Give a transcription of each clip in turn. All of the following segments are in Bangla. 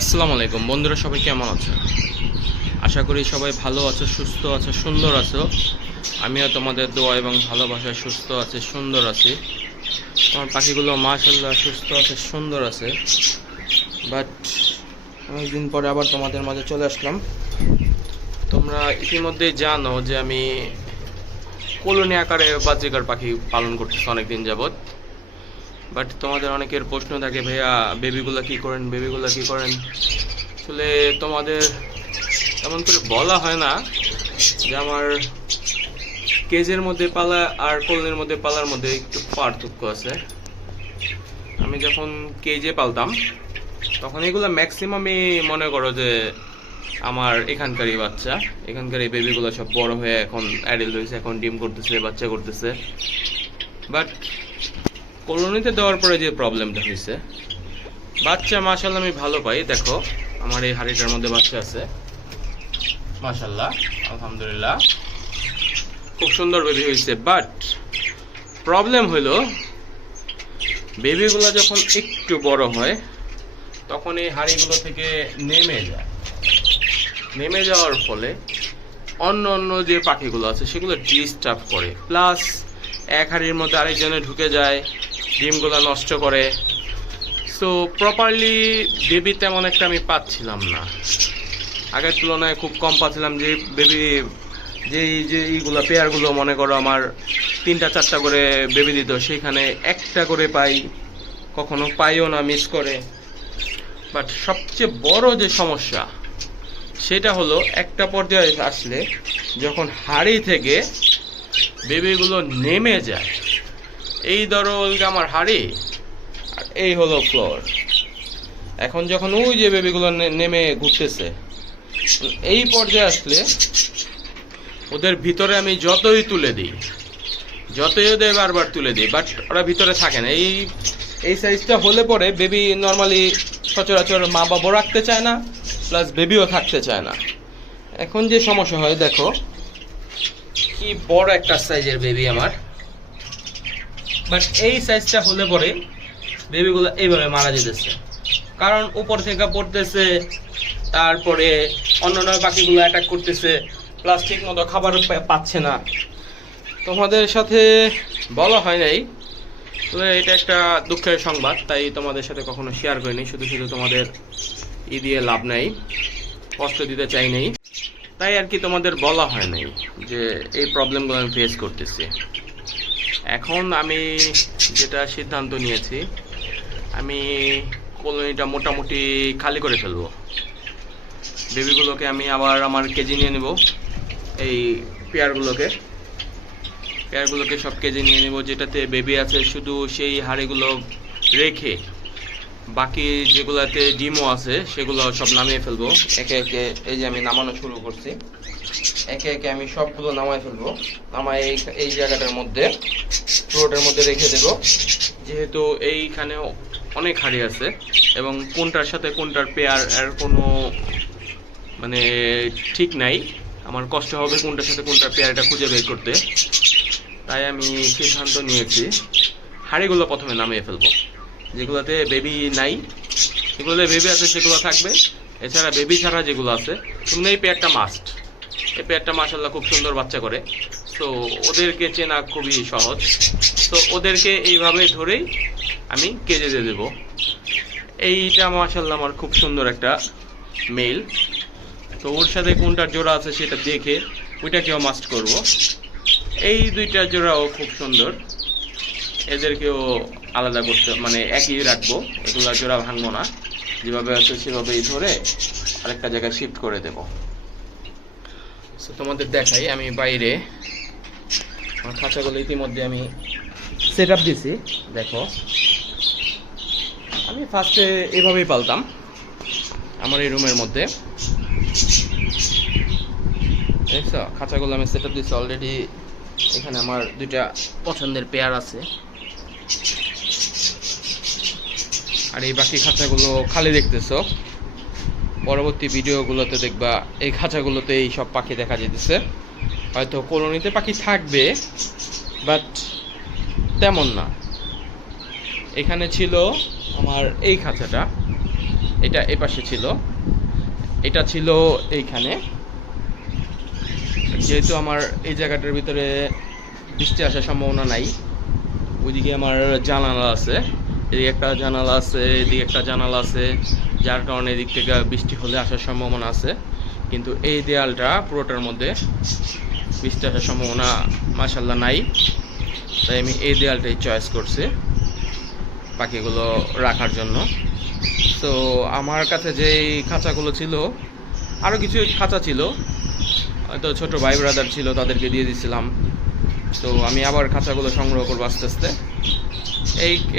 আসসালামু আলাইকুম বন্ধুরা, সবাই কেমন আছো? আশা করি সবাই ভালো আছো, সুস্থ আছো, সুন্দর আছো। আমিও তোমাদের দোয়া এবং ভালোবাসায় সুস্থ আছি, সুন্দর আছি। আমার পাখিগুলো মাশাআল্লাহ সুস্থ আছে, সুন্দর আছে। বাট অনেকদিন পরে আবার তোমাদের মাঝে চলে আসলাম। তোমরা ইতিমধ্যেই জানো যে আমি কলোনি আকারে বাজিকার পাখি পালন করতেছি অনেকদিন যাবৎ। বাট তোমাদের অনেকের প্রশ্ন থাকে, ভাইয়া বেবিগুলো কি করেন, বেবিগুলো কি করেন। আসলে তোমাদের এমন করে বলা হয় না যে আমার কেজের মধ্যে পালা আর কলোনির মধ্যে পালার মধ্যে একটু পার্থক্য আছে। আমি যখন কেজে পালতাম তখন এগুলো ম্যাক্সিমামই মনে করো যে আমার এখানকারই বাচ্চা, এখানকার এই বেবিগুলো সব বড় হয়ে এখন অ্যাডাল্ট হয়েছে, এখন ডিম করতেছে, বাচ্চা করতেছে। বাট কলোনিতে দেওয়ার পরে যে প্রবলেমটা হয়েছে, বাচ্চা মাশাআল্লাহ আমি ভালো পাই। দেখো আমার এই হাড়িটার মধ্যে বাচ্চা আছে মাশাআল্লাহ, আলহামদুলিল্লাহ, খুব সুন্দর বেবি হয়েছে। বাট প্রবলেম হলো বেবিগুলো যখন একটু বড় হয় তখন এই হাড়িগুলো থেকে নেমে যাওয়ার ফলে অন্য অন্য যে পাখিগুলো আছে সেগুলো ডিস্টার্ব করে, প্লাস এক হাড়ির মধ্যে আরেকজনে ঢুকে যায়, ডিমগুলো নষ্ট করে। সো প্রপারলি বেবি তেমন একটা আমি পাচ্ছিলাম না, আগের তুলনায় খুব কম পাচ্ছিলাম। যে বেবি যে এইগুলো পেয়ারগুলো মনে করো আমার 3টা 4টা করে বেবি দিত, সেখানে একটা করে পাই, কখনো পাইও না, মিস করে। বাট সবচেয়ে বড় যে সমস্যা সেটা হলো একটা পর্যায়ে আসলে যখন হাড়ি থেকে বেবিগুলো নেমে যায়, এই ধরো আমার হাড়ি আর এই হলো ফ্লোর, এখন যখন ওই যে বেবিগুলো নেমে ঘুরতেছে, এই পর্যায়ে আসলে ওদের ভিতরে আমি যতই তুলে দিই, যতই ওদের বারবার তুলে দিই, বাট ওরা ভিতরে থাকে না। এই সাইজটা হলে পরে বেবি নর্মালি সচরাচর মা বাবা রাখতে চায় না, প্লাস বেবিও থাকতে চায় না। এখন যে সমস্যা হয়, দেখো কি বড় একটা সাইজের বেবি আমার, বাট এই সাইজটা হলে পরে বেবিগুলো এইভাবে মারা যেতেছে, কারণ উপর থেকে পড়তেছে, তারপরে অন্যান্য পাখিগুলো অ্যাটাক করতেছে, প্লাস ঠিক মতো খাবার পাচ্ছে না। তোমাদের সাথে বলা হয় নাই, তবে এটা একটা দুঃখের সংবাদ, তাই তোমাদের সাথে কখনো শেয়ার করিনি। শুধু শুধু তোমাদের দিয়ে লাভ নাই, কষ্ট দিতে চাই নাই, তাই আর কি তোমাদের বলা হয় নাই যে এই প্রবলেমগুলো আমি ফেস করতেছি। এখন আমি যেটা সিদ্ধান্ত নিয়েছি, আমি কলোনিটা মোটামুটি খালি করে ফেলবো। বেবিগুলোকে আমি আবার আমার কেজি নিয়ে নেব, এই পেয়ারগুলোকে সব কেজি নিয়ে নেব। যেটাতে বেবি আছে শুধু সেই হাড়িগুলো রেখে বাকি যেগুলাতে ডিমও আছে সেগুলো সব নামিয়ে ফেলবো একে একে। এই যে আমি নামানো শুরু করছি, একে একে আমি সবগুলো নামাই ফেলবো। নামাই এই জায়গাটার মধ্যে, ফ্লোরের মধ্যে রেখে দেব, যেহেতু এইখানে অনেক হাড়ি আছে এবং কোনটার সাথে কোনটার পেয়ার এর কোনো মানে ঠিক নাই। আমার কষ্ট হবে কোনটার সাথে কোনটার পেয়ারটা খুঁজে বের করতে, তাই আমি সিদ্ধান্ত নিয়েছি হাড়িগুলো প্রথমে নামিয়ে ফেলবো। যেগুলোতে বেবি নাই, যেগুলোতে বেবি আছে সেগুলো থাকবে, এছাড়া বেবি ছাড়া যেগুলো আছে, তুমি এই পেয়ারটা মাস্ট। এই পেয়ারটা মাশাআল্লাহ খুব সুন্দর বাচ্চা করে, তো ওদেরকে চেনা খুবই সহজ। তো ওদেরকে এইভাবে ধরেই আমি কেজে দিয়ে দেবো। এইটা মাশাআল্লাহ আমার খুব সুন্দর একটা মেল, তো ওর সাথে কোনটার জোড়া আছে সেটা দেখে ওইটাকেও মাস্ট করব। এই দুইটা জোড়াও খুব সুন্দর, এদেরকেও আলাদা করতে মানে একই রাখবো, এগুলো জোড়া ভাঙবো না, যেভাবে আছে সেভাবেই ধরে আরেকটা জায়গায় শিফট করে দেব। সো তোমাদের দেখাই, আমি বাইরে আমার খাঁচাগুলো ইতিমধ্যে আমি সেট আপ দিছি। দেখো আমি ফার্স্টে এভাবেই পালতাম আমার এই রুমের মধ্যে, দেখছো খাঁচাগুলো আমি সেট আপ দিছি অলরেডি। এখানে আমার দুইটা পছন্দের পেয়ার আছে, আর এই বাকি খাঁচাগুলো খালি দেখতেছো। পরবর্তী ভিডিওগুলোতে দেখবা এই খাঁচাগুলোতে এই সব পাখি দেখা যেতেছে। হয়তো কলোনিতে পাখি থাকবে, বাট তেমন না। এখানে ছিল আমার এই খাঁচাটা, এটা এই পাশে ছিল, এটা ছিল এইখানে। যেহেতু আমার এই জায়গাটার ভিতরে বৃষ্টি আসার সম্ভাবনা নাই, ওইদিকে আমার জানালা আছে, এদিকে একটা জানালা আছে, এদিকে একটা জানালা আছে, যার কারণে এদিক থেকে বৃষ্টি হলে আসার সম্ভাবনা আছে। কিন্তু এই দেয়ালটা পুরোটার মধ্যে বৃষ্টি আসার সম্ভাবনা মাশাআল্লাহ নাই, তাই আমি এই দেয়ালটাই চয়েস করছি পাখিগুলো রাখার জন্য। তো আমার কাছে যেই খাঁচাগুলো ছিল, আরও কিছু খাঁচা ছিল, হয়তো ছোটো ভাই ব্রাদার ছিল, তাদেরকে দিয়ে দিছিলাম। তো আমি আবার খাঁচাগুলো সংগ্রহ করবো আস্তে আস্তে।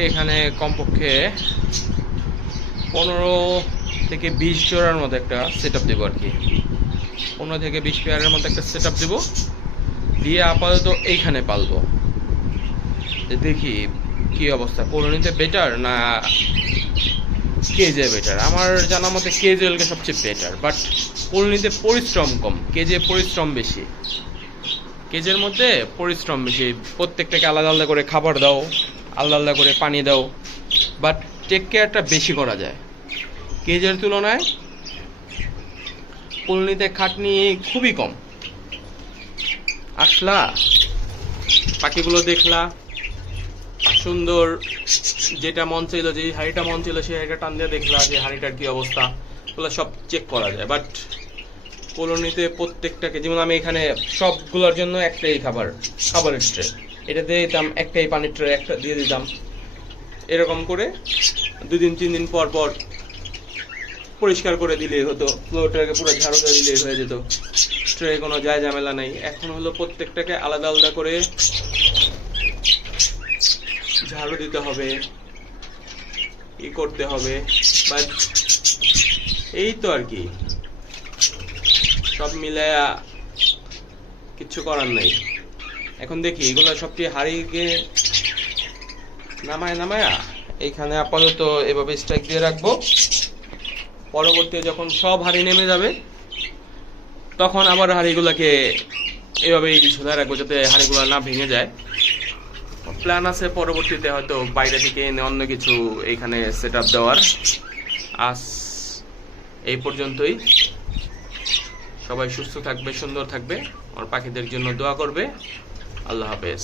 এখানে কমপক্ষে 15 থেকে 20 জোড়ার মতো একটা সেট আপ দেবো আর কি, 15 থেকে 20 পেয়ারের মতো একটা সেট আপ দেবো, দিয়ে আপাতত এইখানে পালবো। দেখি কি অবস্থা, কলোনিতে বেটার না কেজে বেটার। আমার জানা মতে কেজুয়ালকে সবচেয়ে বেটার, বাট কলোনিতে পরিশ্রম কম, কেজে পরিশ্রম বেশি। কেজের মধ্যে পরিশ্রম বেশি, প্রত্যেকটাকে আলাদা আলাদা করে খাবার দাও, আলাদা আলাদা করে পানি দাও, বাট টেক কেয়ারটা বেশি করা যায়। কেজের তুলনায় কলোনিতে খাটনি খুবই কম। আসলা, পাখিগুলো দেখলা, সুন্দর, যেটা মন চাইলো, যে হাঁড়িটা মন ছিল সেই হাঁড়িটা টান দিয়ে দেখলা যে হাঁড়িটার কি অবস্থা, ওগুলো সব চেক করা যায়। বাট কলোনিতে প্রত্যেকটাকে, যেমন আমি এখানে সবগুলোর জন্য একটাই খাবারের ট্রে, এটাতে দিতাম একটাই পানির ট্রে, একটা দিয়ে দিতাম। এরকম করে 2 দিন 3 দিন পর পর পরিষ্কার করে দিলেই হতো, ফ্লোরটাকে পুরো ঝাড়ু দিয়ে দিলেই হয়ে যেত, ট্রে কোনো যায় ঝামেলা নেই। এখন হলো প্রত্যেকটাকে আলাদা আলাদা করে ঝাড়ু দিতে হবে, ই করতে হবে, বাট এই তো আর কি, সব মিলায়া কিচ্ছু করার নাই। এখন দেখি এগুলো সবটি হাড়িকে নামায়া এইখানে আপাতত এভাবে স্ট্রাইক দিয়ে রাখবো। পরবর্তীতে যখন সব হাড়ি নেমে যাবে তখন আবার হাড়িগুলোকে এভাবেই সোজা রাখবো, যাতে হাড়িগুলো না ভেঙে যায়। প্ল্যান আছে পরবর্তীতে হয়তো বাইরে থেকে এনে অন্য কিছু এইখানে সেট আপ দেওয়ার। আজ এই পর্যন্তই। সবাই সুস্থ থাকবে, সুন্দর থাকবে, আমার পাখিদের জন্য দোয়া করবে। আল্লাহ হাফেজ।